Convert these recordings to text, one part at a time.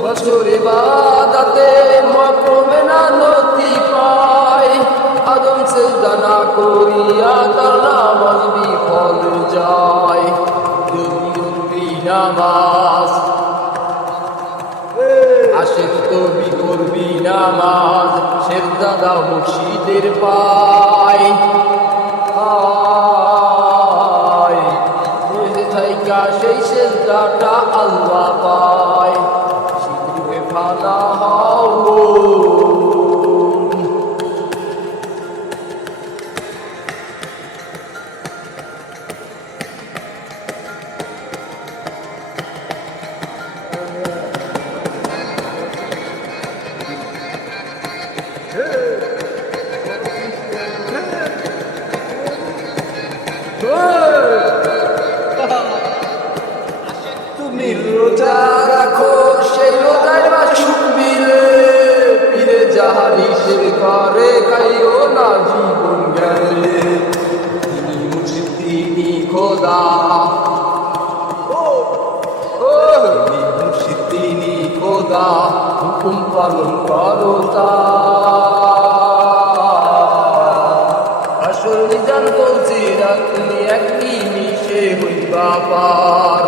বছরে বাদাতে মাকমে না নতি পায় আদম সেজদা না করিয়া তার নামাজ বিফল যায় যদি নামাজ আশিক কবি করবি নামাজ সেজদা দাও মুর্শিদের পায় থাইকা সেই সেজদাটা আল্লাহ পায় ফালা হও তুমি রোজা রাখো সেই রোজায় মাসুক মিলে পীরে যাহার হিসেব করে কাইও না জীবন গেলে তিনি মুর্শিদ তিনি খোদা তিনি মুর্শিদ তিনি খোদা হুকুম পালন করো আসল নিজান বলছি রাখলি একই নিশে হইবা পার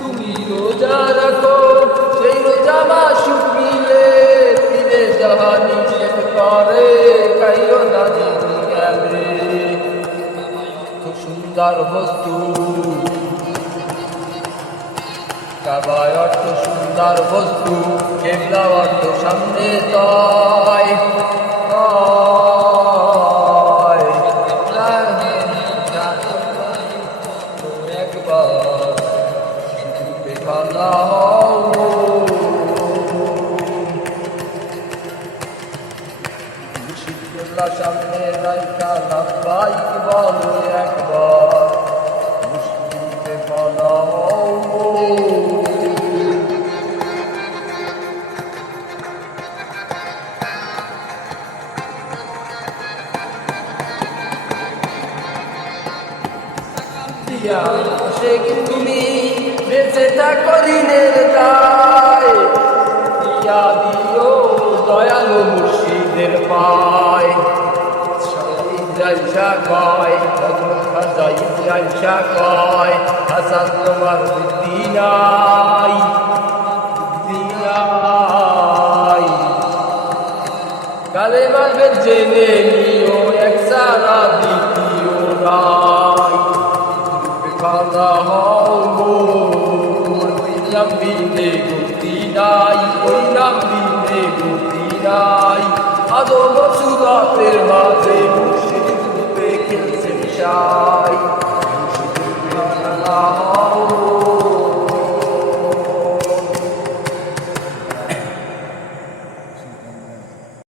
তুমি রোজা রাখো সেই রোজা মাসুক মিলে পীরে যাহার নিষেধ করে কাইও না জীবন গেলে খুব সুন্দর বস্তু কাবায় অর্থ সুন্দর বস্তু কেবলা অর্থ সামনে তয় একবার ফালা সামনে রাইকা লাব্বাইক বলো একবার মুশকিলে ফালা সে তুমি বেঁচে থাকো ঋণের দায় দিয়া দিও দয়ালু মুর্শিদের পায় জলসা কয় জলসা কয় হাসান তোমার বুদ্ধি নাই কালেমা জেনে নিও এক সারা দ্বিতীয় নাই ফালা হও নাম বিনে গতি নাই ওই নাম বিনে গতি নাই আদম সুরাতের মাঝে মুর্শিদ রূপে খেলছে